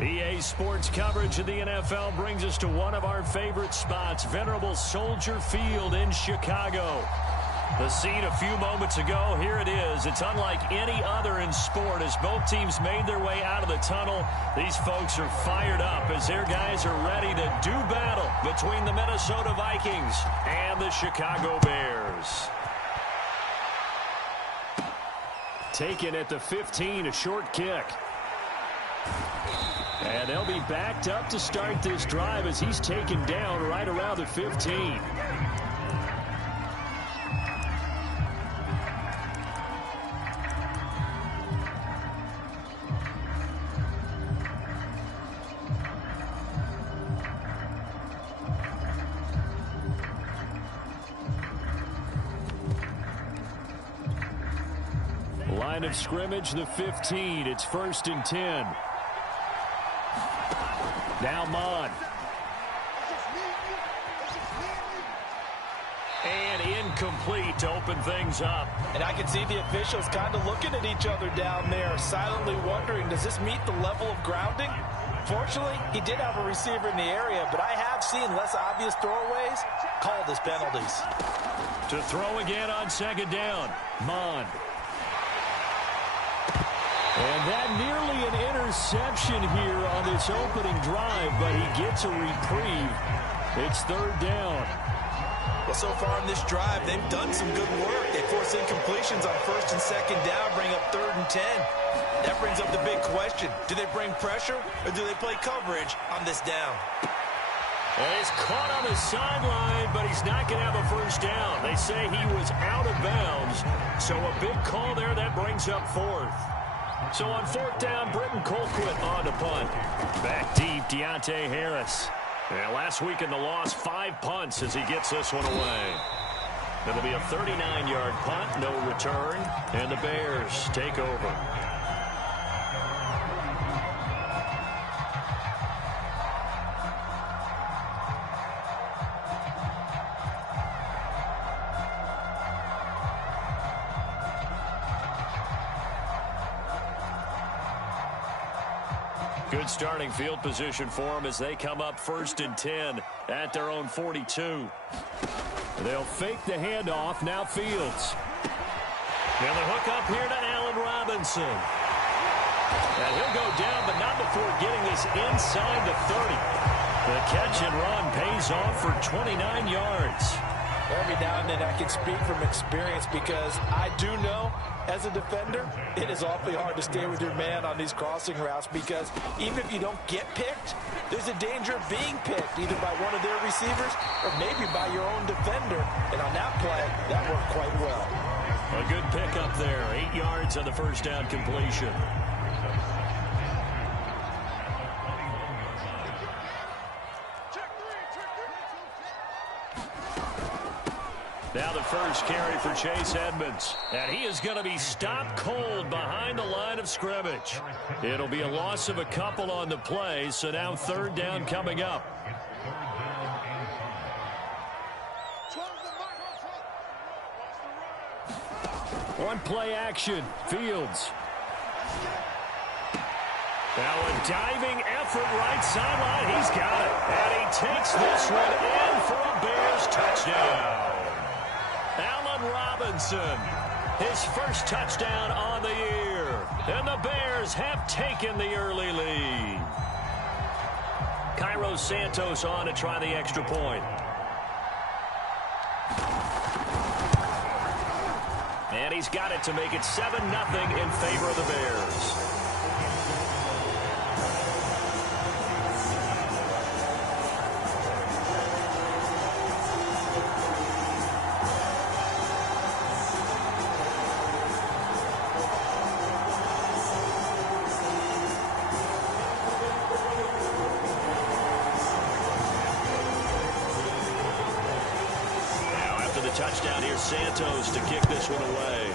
EA Sports coverage of the NFL brings us to one of our favorite spots, venerable Soldier Field in Chicago. The scene a few moments ago, here it is. It's unlike any other in sport as both teams made their way out of the tunnel. These folks are fired up as their guys are ready to do battle between the Minnesota Vikings and the Chicago Bears. Taken at the 15, a short kick. And they'll be backed up to start this drive as he's taken down right around the 15. Line of scrimmage, the 15. It's 1st and 10. Now Mond. And incomplete to open things up. And I can see the officials kind of looking at each other down there, silently wondering, does this meet the level of grounding? Fortunately, he did have a receiver in the area, but I have seen less obvious throwaways called as penalties. To throw again on 2nd down, Mond. And that nearly an interception here on this opening drive, but he gets a reprieve. It's 3rd down. Well, so far in this drive, they've done some good work. They force incompletions on 1st and 2nd down, bring up 3rd and 10. That brings up the big question. Do they bring pressure or do they play coverage on this down? And he's caught on the sideline, but he's not going to have a 1st down. They say he was out of bounds, so a big call there that brings up 4th. So on 4th down, Britton Colquitt on to punt. Back deep, Deontay Harris. And last week in the loss, 5 punts as he gets this one away. It'll be a 39-yard punt, no return, and the Bears take over. Good starting field position for them as they come up 1st and 10 at their own 42. They'll fake the handoff. Now Fields. And the hook up here to Allen Robinson. And he'll go down, but not before getting this inside the 30. The catch and run pays off for 29 yards. Every now and then I can speak from experience because I do know as a defender, it is awfully hard to stay with your man on these crossing routes because even if you don't get picked, there's a danger of being picked either by one of their receivers or maybe by your own defender. And on that play, that worked quite well. A good pickup there. 8 yards on the 1st down completion. Now the first carry for Chase Edmonds. And he is going to be stopped cold behind the line of scrimmage. It'll be a loss of a couple on the play, so now 3rd down coming up. One play action. Fields. Now a diving effort right sideline. He's got it. And he takes this one in for a Bears touchdown. Allen Robinson, his first touchdown on the year. And the Bears have taken the early lead. Cairo Santos on to try the extra point. And he's got it to make it 7-0 in favor of the Bears. Touchdown here, Santos to kick this one away.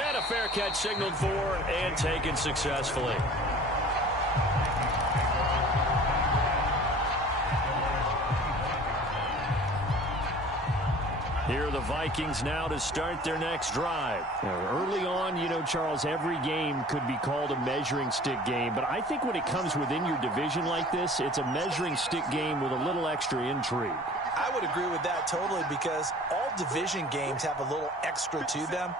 And a fair catch signaled for and taken successfully. Here are the Vikings now to start their next drive. Early on, Charles, every game could be called a measuring stick game. But I think when it comes within your division like this, it's a measuring stick game with a little extra intrigue. I would agree with that totally because all division games have a little extra to them.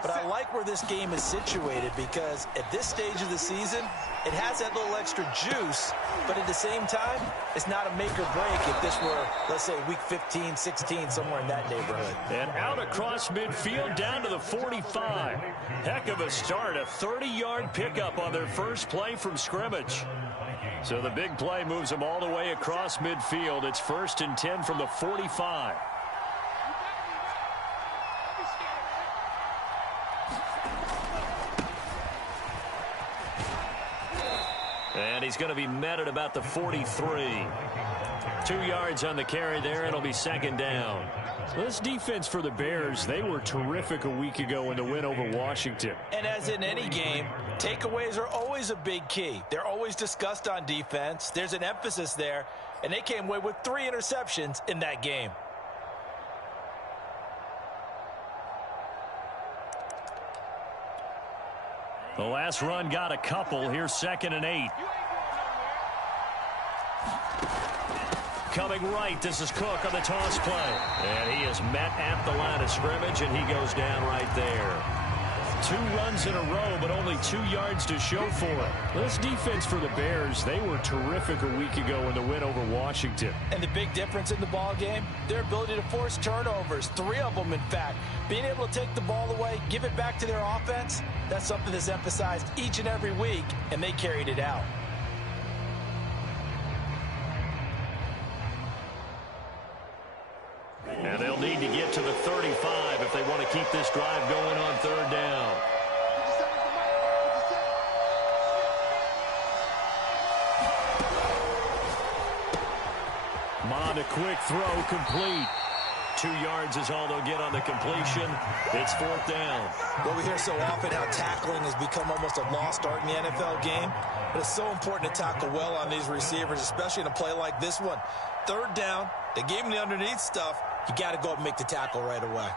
But I like where this game is situated because at this stage of the season, it has that little extra juice, but at the same time, it's not a make or break if this were, let's say, week 15, 16, somewhere in that neighborhood. And out across midfield down to the 45. Heck of a start, a 30-yard pickup on their first play from scrimmage. So the big play moves them all the way across midfield. It's 1st and 10 from the 45. And he's going to be met at about the 43. 2 yards on the carry there, and it'll be 2nd down. Well, this defense for the Bears, they were terrific a week ago in the win over Washington. And as in any game, takeaways are always a big key. They're always discussed on defense. There's an emphasis there, and they came away with 3 interceptions in that game. The last run got a couple. Here's 2nd and 8. Coming right, this is Cook on the toss play. And he is met at the line of scrimmage, and he goes down right there. 2 runs in a row, but only 2 yards to show for it. This defense for the Bears, they were terrific a week ago in the win over Washington. And the big difference in the ball game, their ability to force turnovers, 3 of them in fact. Being able to take the ball away, give it back to their offense, that's something that's emphasized each and every week, and they carried it out. And they'll need to get to the 35 if they want to keep this drive going on 3rd down. Mond, a quick throw, complete. 2 yards is all they'll get on the completion. It's 4th down. Well, we hear so often how tackling has become almost a lost art in the NFL game. But it's so important to tackle well on these receivers, especially in a play like this one. 3rd down, they gave him the underneath stuff. You got to go up and make the tackle right away.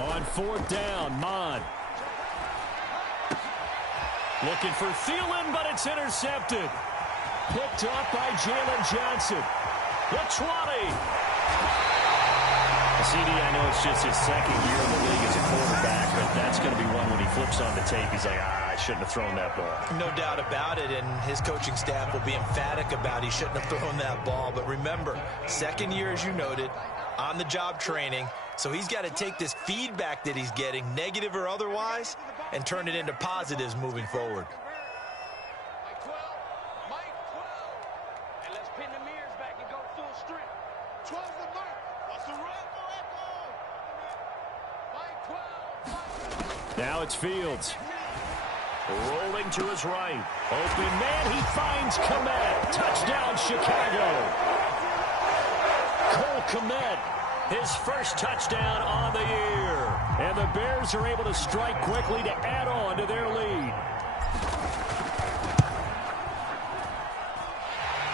On 4th down, Mond. Looking for Thielen, but it's intercepted. Picked up by Jalen Johnson. The 20. CD, I know it's just his 2nd year in the league as a quarterback, but that's going to be one when he flips on the tape. He's like, I shouldn't have thrown that ball. No doubt about it, and his coaching staff will be emphatic about he shouldn't have thrown that ball. But remember, 2nd year, as you noted, on-the-job training. So he's got to take this feedback that he's getting, negative or otherwise, and turn it into positives moving forward. Now it's Fields. Rolling to his right. Open man, he finds Kmet. Touchdown, Chicago. Cole Kmet, his first touchdown on the year. And the Bears are able to strike quickly to add on to their lead.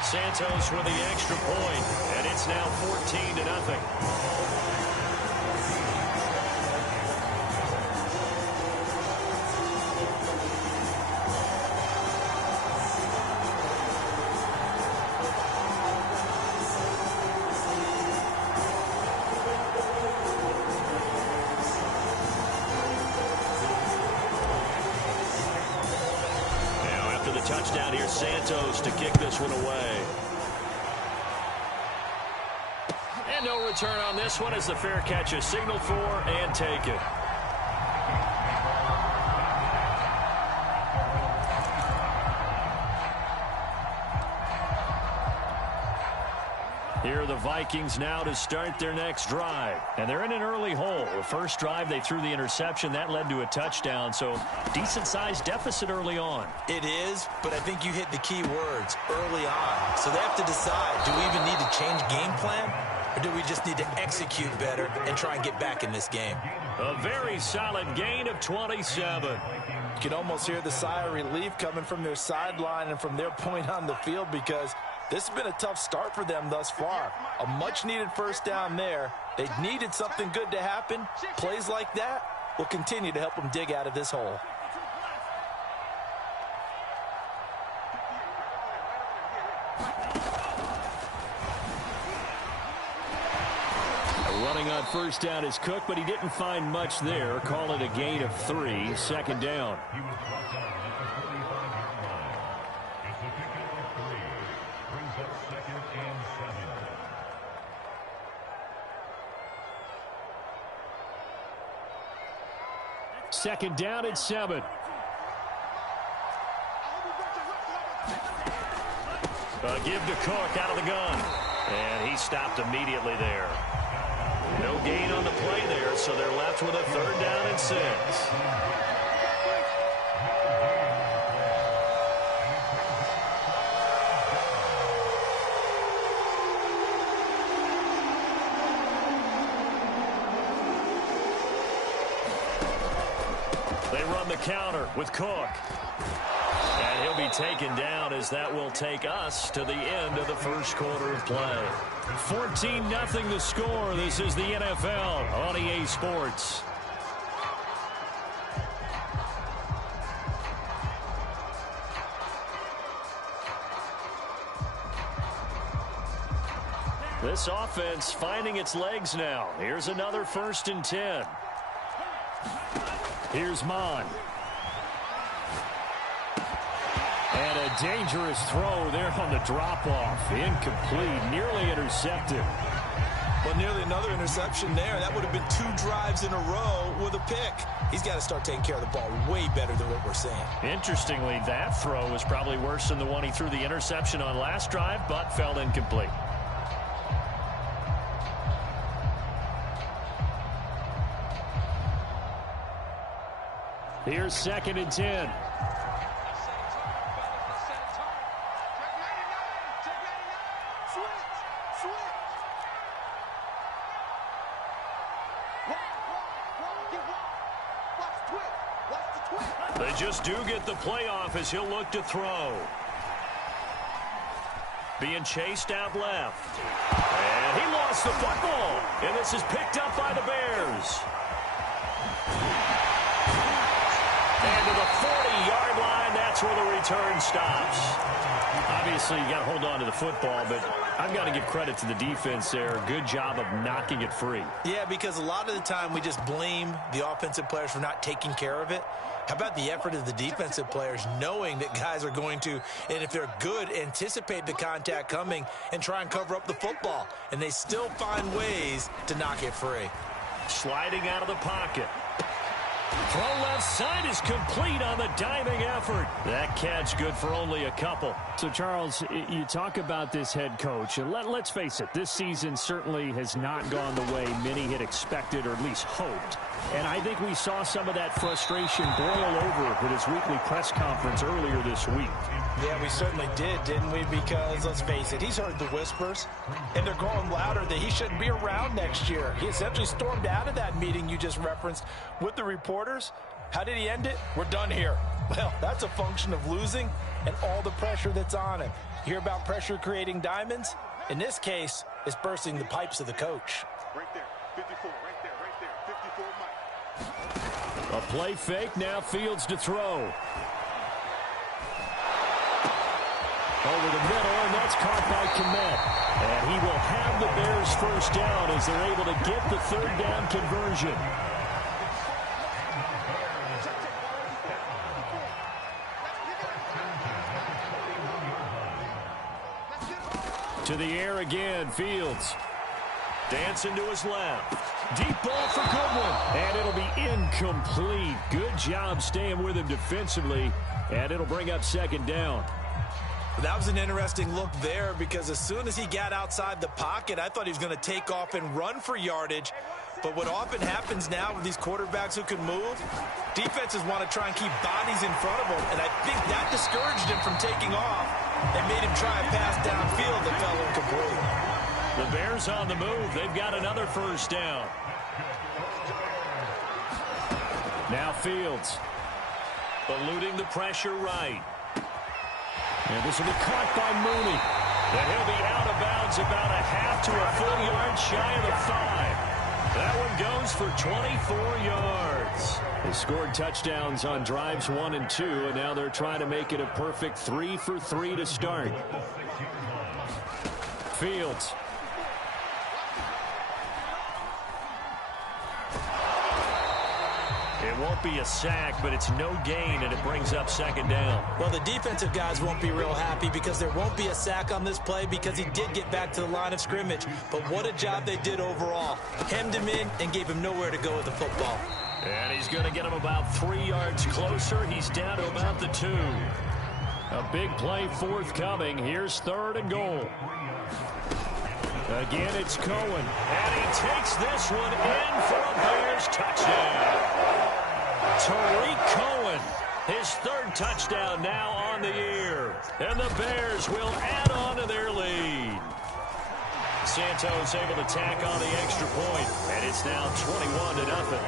Santos with the extra point, and it's now 14-0. Touchdown here, Santos to kick this one away. And no return on this one as the fair catch is signaled for and taken. Here are the Vikings now to start their next drive. And they're in an early hole. The first drive, they threw the interception. That led to a touchdown, so decent-sized deficit early on. It is, but I think you hit the key words, early on. So they have to decide, do we even need to change game plan, or do we just need to execute better and try and get back in this game? A very solid gain of 27. You can almost hear the sigh of relief coming from their sideline and from their point on the field because this has been a tough start for them thus far. A much-needed first down there. They needed something good to happen. Plays like that will continue to help them dig out of this hole. Running on first down is Cook, but he didn't find much there. Call it a gain of 3, second down. Second down at 7. A give to Cook out of the gun. And he stopped immediately there. No gain on the play there, so they're left with a third down and 6. They run the counter with Cook. And he'll be taken down as that will take us to the end of the first quarter of play. 14-0 the score. This is the NFL on EA Sports. This offense finding its legs now. Here's another 1st and 10. Here's Mon. And a dangerous throw there on the drop-off. Incomplete, nearly intercepted. Well, nearly another interception there. That would have been 2 drives in a row with a pick. He's got to start taking care of the ball way better than what we're seeing. Interestingly, that throw was probably worse than the one he threw the interception on last drive, but fell incomplete. Here's 2nd and 10. They just do get the playoff as he'll look to throw. Being chased out left. And he lost the football. And this is picked up by the Bears. And to the 40-yard line, that's where the return stops. Obviously, you got to hold on to the football, but I've got to give credit to the defense there. Good job of knocking it free. Yeah, because a lot of the time we just blame the offensive players for not taking care of it. How about the effort of the defensive players knowing that guys are going to, and if they're good, anticipate the contact coming and try and cover up the football. And they still find ways to knock it free. Sliding out of the pocket. Throw left side is complete on the diving effort. That catch good for only a couple. So, Charles, you talk about this head coach, and let's face it, this season certainly has not gone the way many had expected or at least hoped. And I think we saw some of that frustration boil over at his weekly press conference earlier this week. Yeah, we certainly did, didn't we? Because, let's face it, he's heard the whispers, and they're growing louder that he shouldn't be around next year. He essentially stormed out of that meeting you just referenced with the reporters. How did he end it? We're done here. Well, that's a function of losing and all the pressure that's on him. You hear about pressure creating diamonds? In this case, it's bursting the pipes of the coach. Right there, 54, right there, 54, Mike. A play fake, now Fields to throw. Over the middle, and that's caught by Kmet. And he will have the Bears first down as they're able to get the third down conversion. To the air again, Fields. Dancing to his left. Deep ball for Goodwin. And it'll be incomplete. Good job staying with him defensively. And it'll bring up second down. That was an interesting look there because as soon as he got outside the pocket, I thought he was going to take off and run for yardage. But what often happens now with these quarterbacks who can move, defenses want to try and keep bodies in front of them, and I think that discouraged him from taking off and made him try a pass downfield that fell incomplete. The Bears on the move. They've got another first down. Now Fields. Eluding the pressure right. And this will be caught by Mooney. And he'll be out of bounds about a half to a full yard shy of the 5. That one goes for 24 yards. They scored touchdowns on drives 1 and 2, and now they're trying to make it a perfect 3 for 3 to start. Fields. It won't be a sack, but it's no gain, and it brings up second down. Well, the defensive guys won't be real happy because there won't be a sack on this play because he did get back to the line of scrimmage. But what a job they did overall. Hemmed him in and gave him nowhere to go with the football. And he's going to get him about 3 yards closer. He's down to about the 2. A big play forthcoming. Here's 3rd and goal. Again, it's Cohen. And he takes this one in for a Bears touchdown. Tariq Cohen, his 3rd touchdown now on the year. And the Bears will add on to their lead. Santos able to tack on the extra point, and it's now 21-0.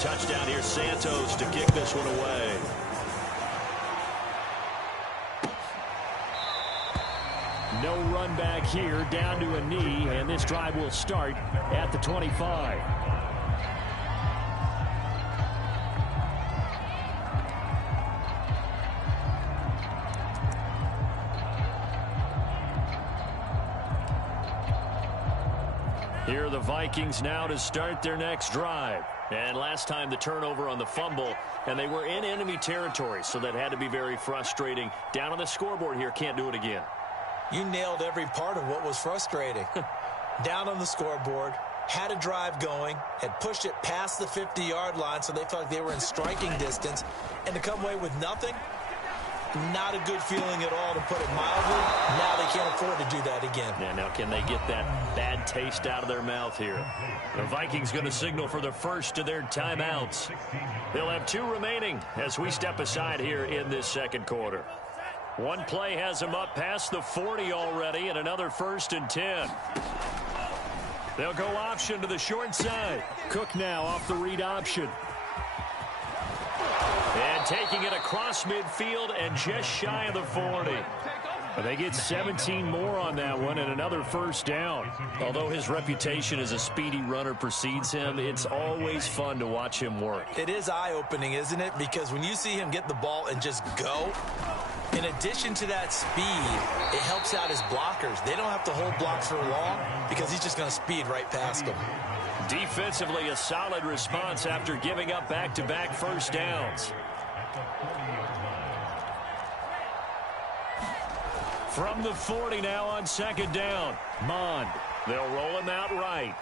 Touchdown here, Santos to kick this one away. No run back here, down to a knee, and this drive will start at the 25. Here are the Vikings now to start their next drive. And last time the turnover on the fumble, and they were in enemy territory, so that had to be very frustrating. Down on the scoreboard here, can't do it again. You nailed every part of what was frustrating. Down on the scoreboard, had a drive going, had pushed it past the 50-yard line, so they felt like they were in striking distance, and to come away with nothing, not a good feeling at all, to put it mildly. Now they can't afford to do that again. Yeah, now can they get that bad taste out of their mouth here? The Vikings going to signal for the first of their timeouts. They'll have 2 remaining as we step aside here in this second quarter. One play has them up past the 40 already, and another 1st and 10. They'll go option to the short side. Cook now off the read option. And taking it across midfield and just shy of the 40. But they get 17 more on that one and another first down. Although his reputation as a speedy runner precedes him, it's always fun to watch him work. It is eye-opening, isn't it? Because when you see him get the ball and just go, in addition to that speed, it helps out his blockers. They don't have to hold blocks for long because he's just going to speed right past them. Defensively, a solid response after giving up back-to-back first downs. From the 40 now on second down. Mond. They'll roll him out right.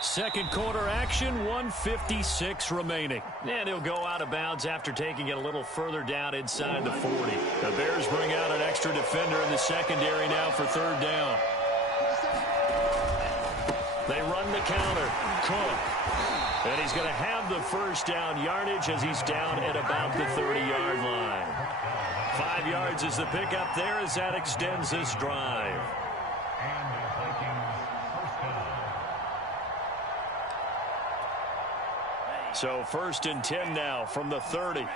Second quarter action, 1:56 remaining. And he'll go out of bounds after taking it a little further down inside the 40. The Bears bring out an extra defender in the secondary now for 3rd down. They run the counter. Cook. And he's going to have the first down yardage as he's down at about the 30-yard line. 5 yards is the pickup there as that extends this drive. So 1st and 10 now from the 30.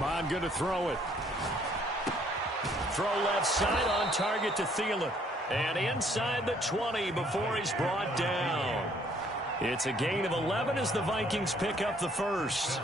Mond going to throw it. Throw left side on target to Thielen. And inside the 20 before he's brought down. It's a gain of 11 as the Vikings pick up the first.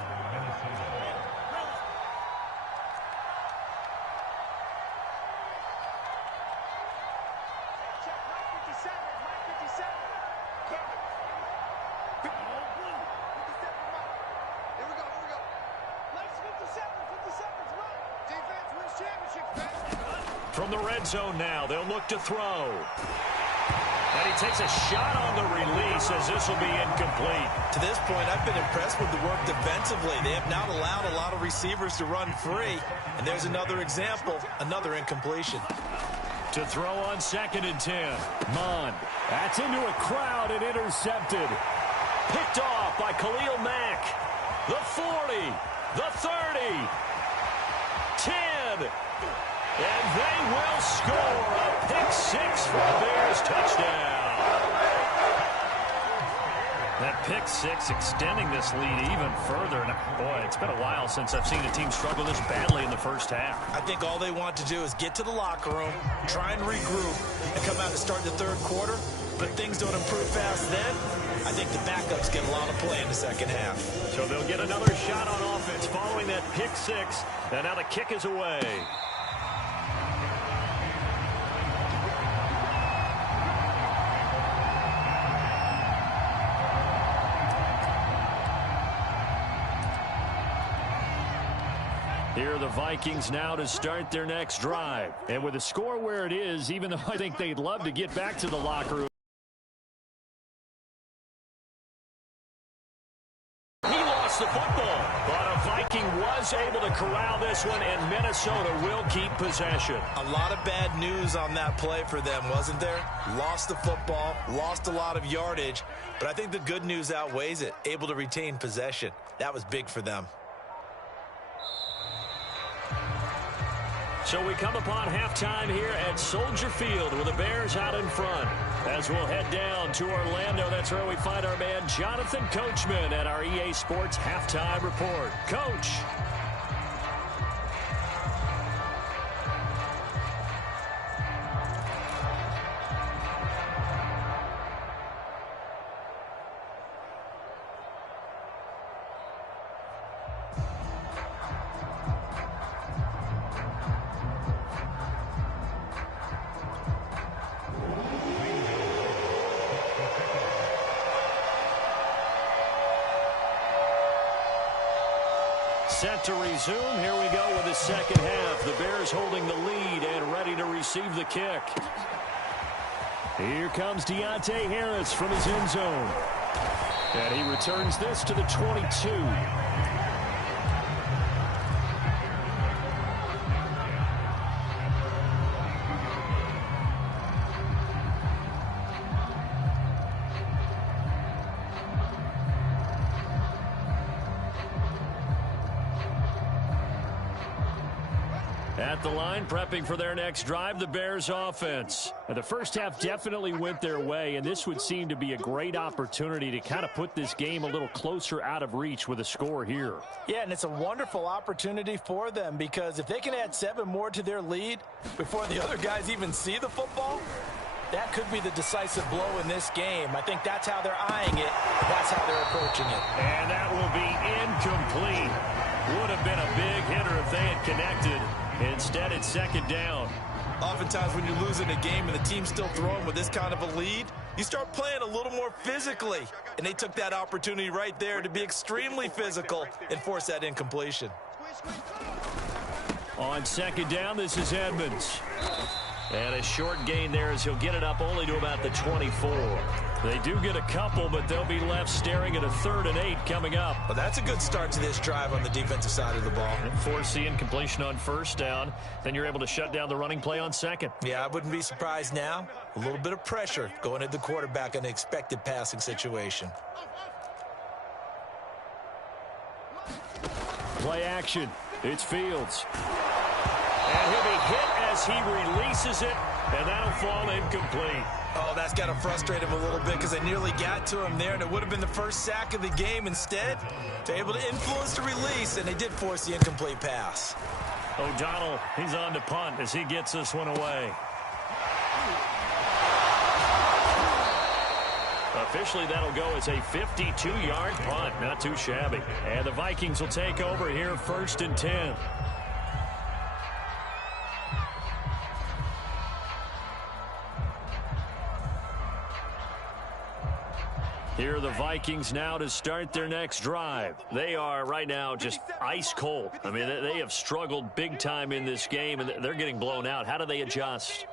From the red zone now, they'll look to throw. And he takes a shot on the release as this will be incomplete. To this point, I've been impressed with the work defensively. They have not allowed a lot of receivers to run free. And there's another example, another incompletion. To throw on 2nd and 10. Mond. That's into a crowd and intercepted. Picked off by Khalil Mack. The 40. The 30. 10. And they will score a pick 6 for the Bears touchdown. That pick 6 extending this lead even further. And boy, it's been a while since I've seen a team struggle this badly in the first half. I think all they want to do is get to the locker room, try and regroup, and come out to start the third quarter. But if things don't improve fast then, I think the backups get a lot of play in the second half. So they'll get another shot on offense following that pick 6. And now the kick is away. Here are the Vikings now to start their next drive. And with the score where it is, even though I think they'd love to get back to the locker room. He lost the football, but a Viking was able to corral this one, and Minnesota will keep possession. A lot of bad news on that play for them, wasn't there? Lost the football, lost a lot of yardage, but I think the good news outweighs it. Able to retain possession. That was big for them. So we come upon halftime here at Soldier Field with the Bears out in front. As we'll head down to Orlando, that's where we find our man Jonathan Coachman at our EA Sports Halftime Report. Coach. Set to resume. Here we go with the second half. The Bears holding the lead and ready to receive the kick. Here comes Deontay Harris from his end zone. And he returns this to the 22. At the line, prepping for their next drive, the Bears offense. And the first half definitely went their way, and this would seem to be a great opportunity to kind of put this game a little closer out of reach with a score here. Yeah, and it's a wonderful opportunity for them because if they can add 7 more to their lead before the other guys even see the football, that could be the decisive blow in this game. I think that's how they're eyeing it. That's how they're approaching it. And that will be incomplete. Would have been a big hitter if they had connected. Instead, it's second down. Oftentimes when you lose in a game and the team's still throwing with this kind of a lead, you start playing a little more physically. And they took that opportunity right there to be extremely physical and force that incompletion. On second down, this is Edmonds. And a short gain there as he'll get it up only to about the 24. They do get a couple, but they'll be left staring at a 3rd and 8 coming up. Well, that's a good start to this drive on the defensive side of the ball. Force the incompletion on first down. Then you're able to shut down the running play on second. Yeah, I wouldn't be surprised now. A little bit of pressure going at the quarterback in an expected passing situation. Play action. It's Fields. And he'll be hit as he releases it, and that'll fall incomplete. Oh, that's got to frustrate him a little bit because they nearly got to him there, and it would have been the first sack of the game. Instead, they're able to influence the release, and they did force the incomplete pass. O'Donnell, he's on to punt as he gets this one away. Officially, that'll go as a 52-yard punt. Not too shabby. And the Vikings will take over here, 1st and 10. Here are the Vikings now to start their next drive. They are right now just ice cold. I mean, they have struggled big time in this game, and they're getting blown out. How do they adjust?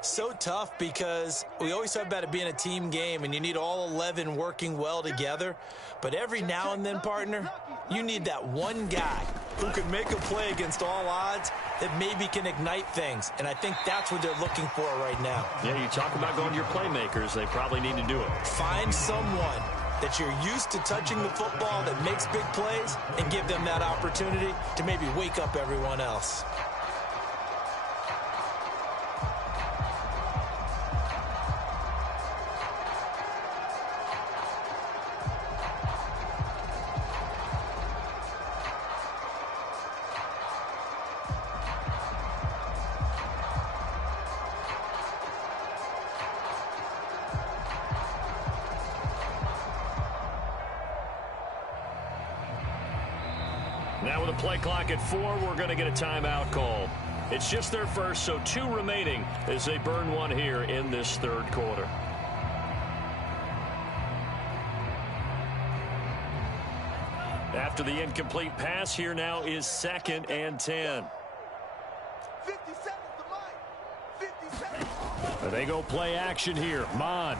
So tough because we always talk about it being a team game, and you need all 11 working well together. But every now and then, partner, you need that one guy who can make a play against all odds that maybe can ignite things. And I think that's what they're looking for right now. Yeah, you talk about going to your playmakers. They probably need to do it. Find someone that you're used to touching the football that makes big plays and give them that opportunity to maybe wake up everyone else. Now with a play clock at 4, we're going to get a timeout call. It's just their first, so 2 remaining as they burn one here in this third quarter. After the incomplete pass, here now is 2nd and 10. 50 seconds to Mike. 50 seconds. They go play action here. Mon.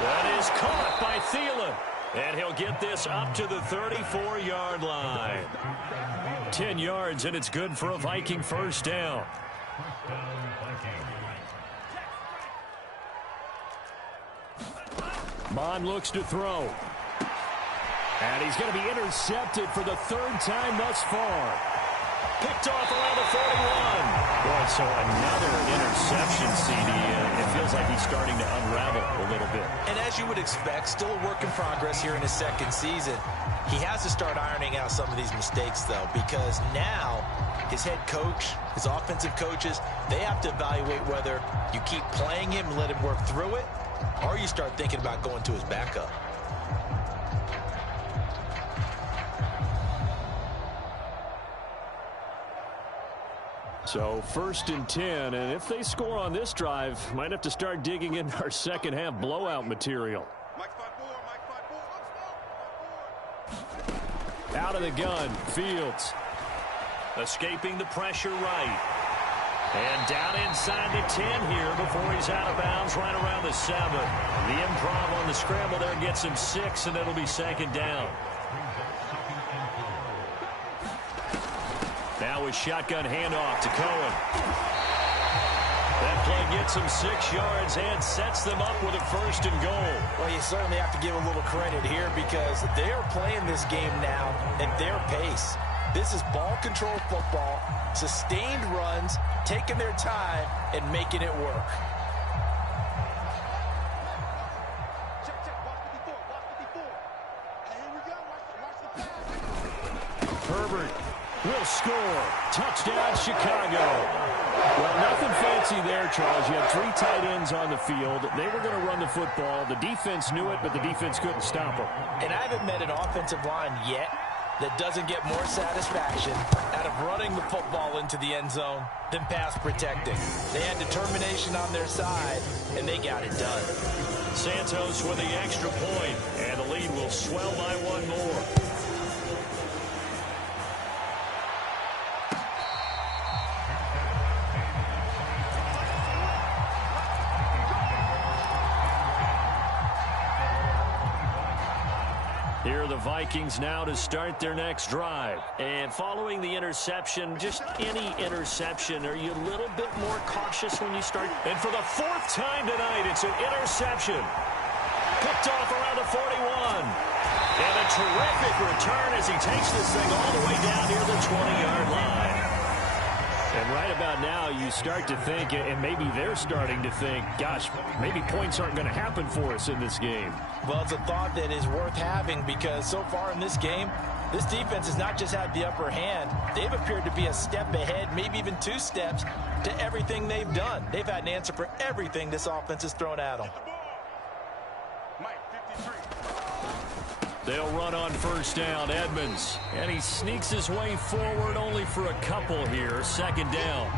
That is caught by Thielen. And he'll get this up to the 34-yard line. 10 yards, and it's good for a Viking first down. Mon looks to throw. And he's going to be intercepted for the 3rd time thus far. Picked off around the 41. Boy, so another interception, CD. It feels like he's starting to unravel a little bit. And as you would expect, still a work in progress here in his 2nd season. He has to start ironing out some of these mistakes, though, because now his head coach, his offensive coaches, they have to evaluate whether you keep playing him and let him work through it, or you start thinking about going to his backup. So 1st and 10, and if they score on this drive, might have to start digging in our second half blowout material. Mike 5-4, Out of the gun, Fields. Escaping the pressure right. And down inside the 10 here before he's out of bounds right around the 7. The improv on the scramble there gets him 6, and it'll be 2nd down. Now with shotgun handoff to Cohen. That play gets him 6 yards and sets them up with a 1st and goal. Well, you certainly have to give a little credit here because they are playing this game now at their pace. This is ball control football, sustained runs, taking their time and making it work. check. Watch 54. Hey, here we go. Watch the pass. Herbert will score. Touchdown, Chicago. Well, nothing fancy there, Charles. You have 3 tight ends on the field. They were going to run the football. The defense knew it, but the defense couldn't stop them. And I haven't met an offensive line yet that doesn't get more satisfaction out of running the football into the end zone than pass protecting. They had determination on their side, and they got it done. Santos with the extra point, and the lead will swell by 1 more. Here are the Vikings now to start their next drive. And following the interception, just any interception, are you a little bit more cautious when you start? And for the 4th time tonight, it's an interception. Picked off around the 41. And a terrific return as he takes this thing all the way down near the 20-yard line. And right about now, you start to think, and maybe they're starting to think, gosh, maybe points aren't going to happen for us in this game. Well, it's a thought that is worth having because so far in this game, this defense has not just had the upper hand. They've appeared to be a step ahead, maybe even 2 steps to everything they've done. They've had an answer for everything this offense has thrown at them. Mike 53. They'll run on 1st down, Edmonds. And he sneaks his way forward only for a couple here, 2nd down.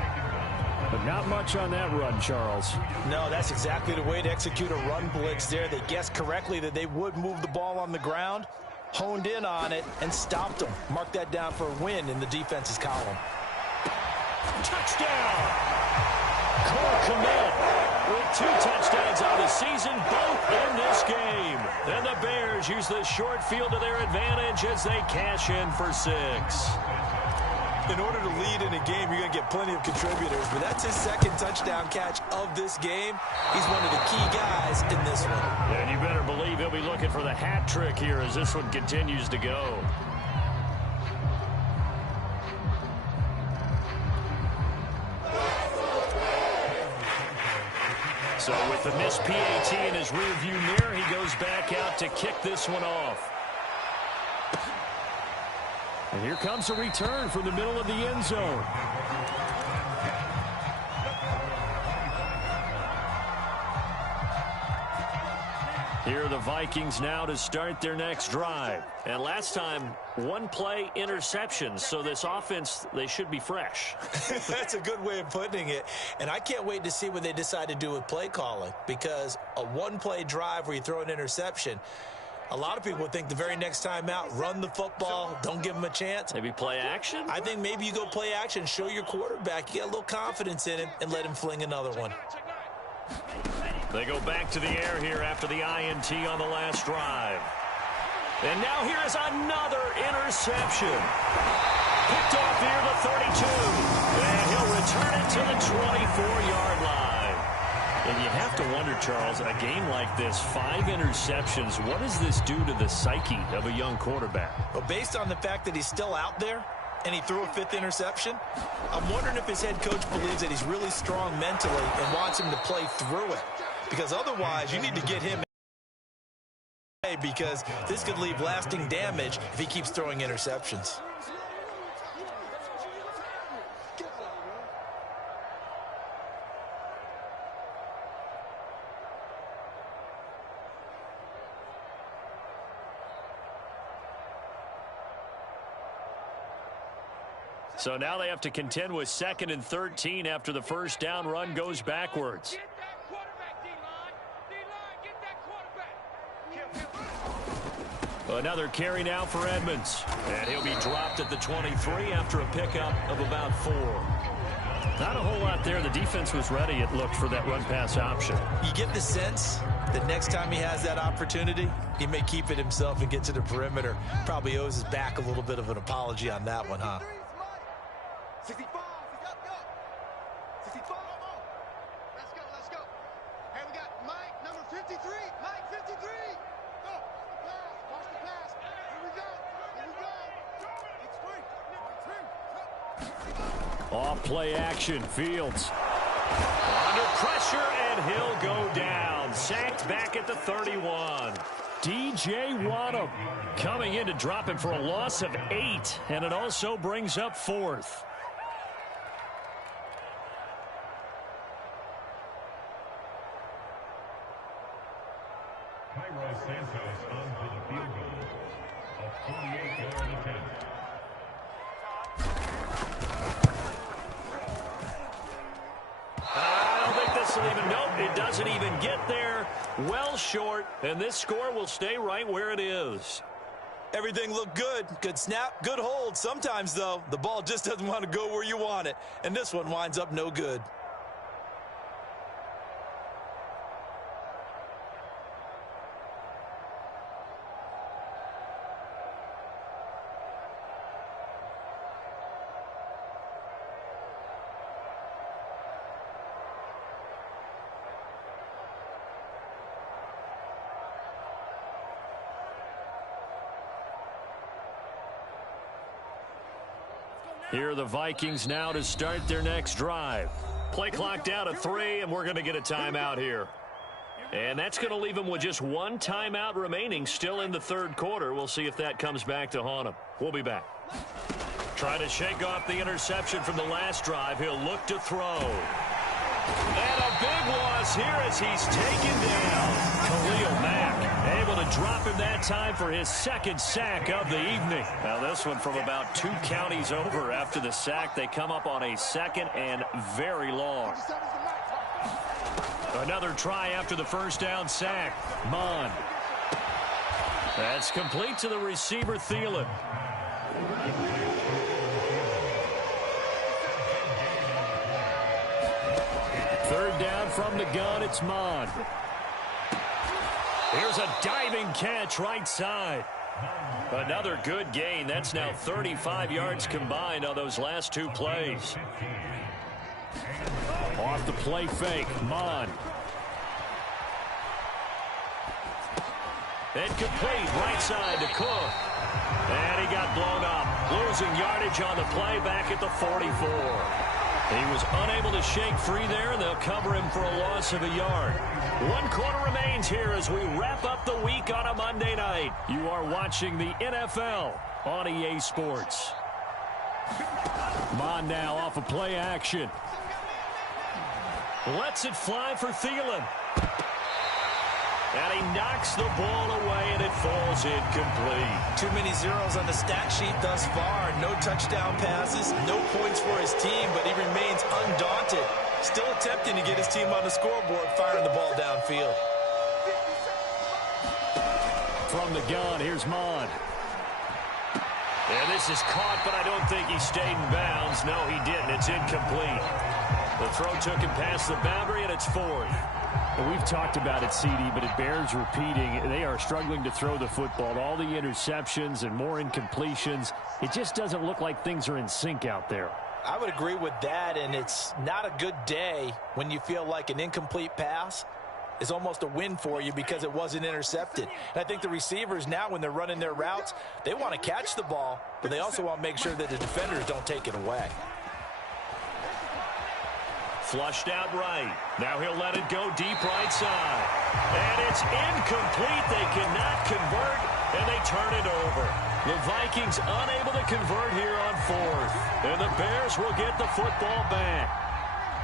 But not much on that run, Charles. No, that's exactly the way to execute a run blitz there. They guessed correctly that they would move the ball on the ground, honed in on it, and stopped them. Mark that down for a win in the defense's column. Touchdown! Cole Kmet with 2 touchdowns on the season, both in this game. And the Bears use the short field to their advantage as they cash in for 6. In order to lead in a game, you're going to get plenty of contributors, but that's his 2nd touchdown catch of this game. He's one of the key guys in this one. And you better believe he'll be looking for the hat trick here as this one continues to go. So with the missed PAT in his rearview mirror, he goes back out to kick this one off. And here comes a return from the middle of the end zone. Here are the Vikings now to start their next drive. And last time, 1 play interception. So this offense, they should be fresh. That's a good way of putting it. And I can't wait to see what they decide to do with play calling, because a 1-play drive where you throw an interception, a lot of people would think the very next time out, run the football, don't give them a chance. Maybe play action? I think maybe you go play action, show your quarterback, you get a little confidence in him, and let him fling another one. They go back to the air here after the INT on the last drive. And now here is another interception. Picked off near the 32. And he'll return it to the 24-yard line. And you have to wonder, Charles, a game like this, 5 interceptions, what does this do to the psyche of a young quarterback? Well, based on the fact that he's still out there and he threw a 5th interception, I'm wondering if his head coach believes that he's really strong mentally and wants him to play through it. Because otherwise, you need to get him away, because this could leave lasting damage if he keeps throwing interceptions. So now they have to contend with 2nd and 13 after the first down run goes backwards. Another carry now for Edmonds. And he'll be dropped at the 23 after a pickup of about 4. Not a whole lot there. The defense was ready, it looked, for that run-pass option. You get the sense that next time he has that opportunity, he may keep it himself and get to the perimeter. Probably owes his back a little bit of an apology on that one, huh? 65, go. 65, let's go. Hey, we got Mike, number 53. Mike, 53. Go. Watch the pass. Here we go. Off play action, Fields. Under pressure, and he'll go down. Sacked back at the 31. DJ Wadham coming in to drop him for a loss of 8, and it also brings up 4th. Cairo Santos onto the field goal. A 48-yard attempt. I don't think this will even, nope, it doesn't even get there. Well short, and this score will stay right where it is. Everything looked good. Good snap, good hold. Sometimes, though, the ball just doesn't want to go where you want it. And this one winds up no good. Here are the Vikings now to start their next drive. Play clock down to 3, and we're going to get a timeout here. And that's going to leave them with just 1 timeout remaining still in the 3rd quarter. We'll see if that comes back to haunt them. We'll be back. Trying to shake off the interception from the last drive. He'll look to throw. And a big loss is here as he's taken down. Khalil Mack able to drop him that time for his second sack of the evening. Now this one from about 2 counties over after the sack. They come up on a second and very long. Another try after the first down sack. Mond. That's complete to the receiver, Thielen. Third down from the gun, it's Mond. Here's a diving catch right side. Another good gain. That's now 35 yards combined on those last 2 plays. Off the play fake, Mond. Incomplete, right side to Cook. And he got blown up. Losing yardage on the play back at the 44. He was unable to shake free there, and they'll cover him for a loss of a yard. 1 quarter remains here as we wrap up the week on a Monday night. You are watching the NFL on EA Sports. Mond now off of play action. Lets it fly for Thielen. And he knocks the ball away, and it falls incomplete. Too many zeros on the stat sheet thus far. No touchdown passes, no points for his team, but he remains undaunted. Still attempting to get his team on the scoreboard, firing the ball downfield. From the gun, here's Mond. And this is caught, but I don't think he stayed in bounds. No, he didn't. It's incomplete. The throw took him past the boundary, and it's 4th. Well, we've talked about it, CD, but it bears repeating. They are struggling to throw the football. All the interceptions and more incompletions. It just doesn't look like things are in sync out there. I would agree with that, and it's not a good day when you feel like an incomplete pass is almost a win for you because it wasn't intercepted. And I think the receivers now, when they're running their routes, they want to catch the ball, but they also want to make sure that the defenders don't take it away. Flushed out right. Now he'll let it go deep right side. And it's incomplete. They cannot convert, and they turn it over. The Vikings unable to convert here on 4th. And the Bears will get the football back.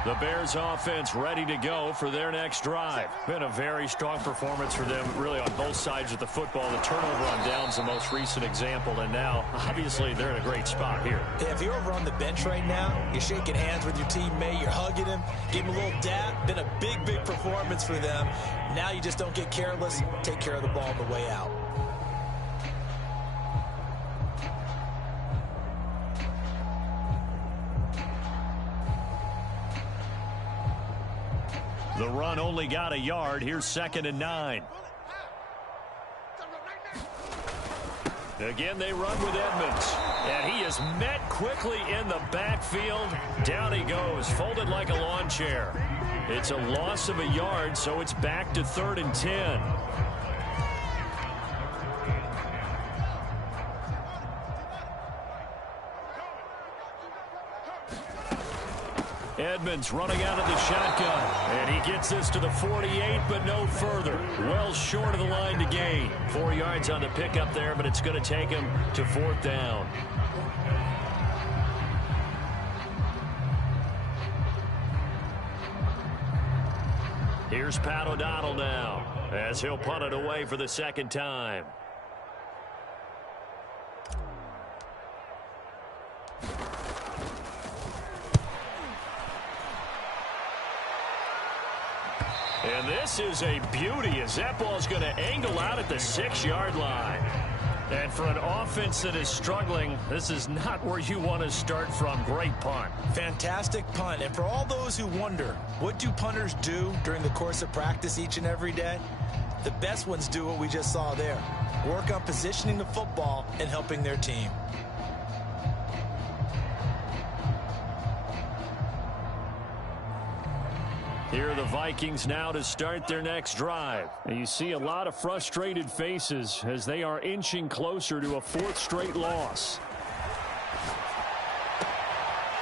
The Bears offense ready to go for their next drive. Been a very strong performance for them really on both sides of the football. The turnover on downs the most recent example, and now obviously they're in a great spot here. Yeah, if you're over on the bench right now, you're shaking hands with your teammate, you're hugging him, give him a little dap. Been a big, big performance for them. Now you just don't get careless. Take care of the ball on the way out. The run only got a yard. Here's 2nd and 9. Again, they run with Edmonds. And he is met quickly in the backfield. Down he goes, folded like a lawn chair. It's a loss of a yard, so it's back to 3rd and 10. Edmonds running out of the shotgun. And he gets this to the 48, but no further. Well short of the line to gain. 4 yards on the pickup there, but it's going to take him to 4th down. Here's Pat O'Donnell now, as he'll punt it away for the 2nd time. And this is a beauty as that ball's going to angle out at the 6-yard line. And for an offense that is struggling, this is not where you want to start from. Great punt. Fantastic punt. And for all those who wonder, what do punters do during the course of practice each and every day? The best ones do what we just saw there. Work on positioning the football and helping their team. Here are the Vikings now to start their next drive. And you see a lot of frustrated faces as they are inching closer to a 4th straight loss.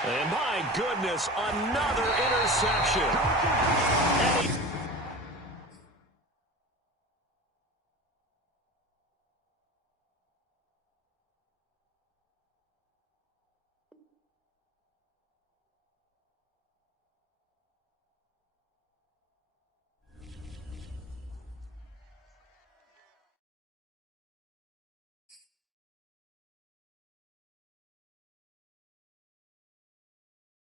And my goodness, another interception. And he